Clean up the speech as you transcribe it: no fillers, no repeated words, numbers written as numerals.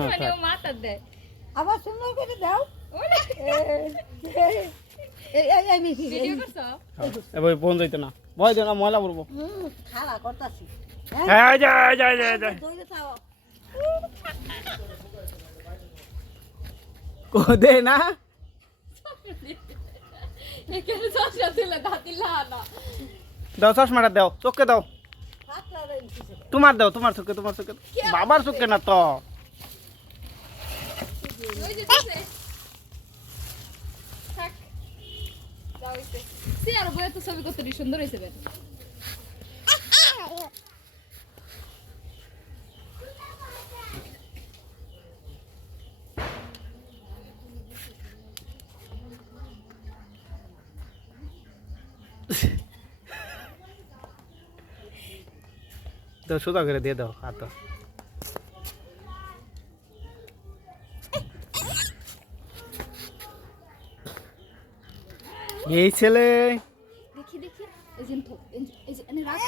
মানে ও মাথা দেয় আবার সুন্দর করে দাও এই মিশি ভিডিও করছো এবার বোন যাইতো না ভয় দেও না ময়লা পড়বো খালা করতাছি হ্যাঁ যা যা যা যা দইলে খাও কো দে না এখানে চশমা দিলে দাঁতিলা না দাও চশমাটা দাও চোখে দাও পাতলা রইল কিছু তোমার দাও তোমার চোখে বাবার চোখে না তো ওই যে দিছে থাক যাও হইছে সে আর বইতে ছবি কত সুন্দর হইছে বেন তো সোজা করে দিয়ে দাও হাত এই ছেলে দেখি এই যে এনে রাখ